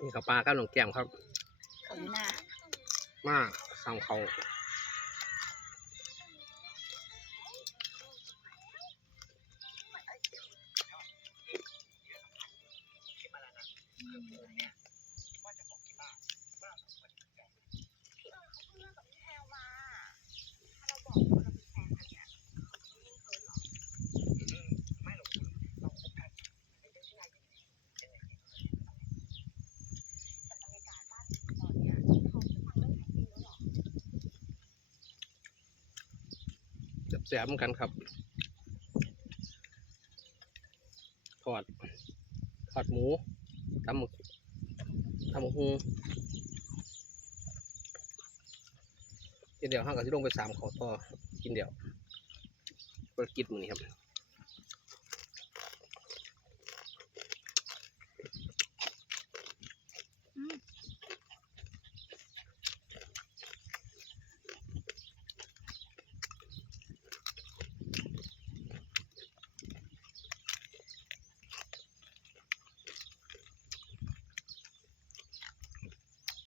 นี่กับปลากับหนองแก้มครับเขาอยู่หน้ามาสั่งเขา แสบๆเหมือนกันครับทอดทอดหมูตำหมึกตำหมึกฮูกินเดี๋ยวห้างกับที่ลงไปสามขอต่อกินเดี๋ยวก็กินมือนี้ครับ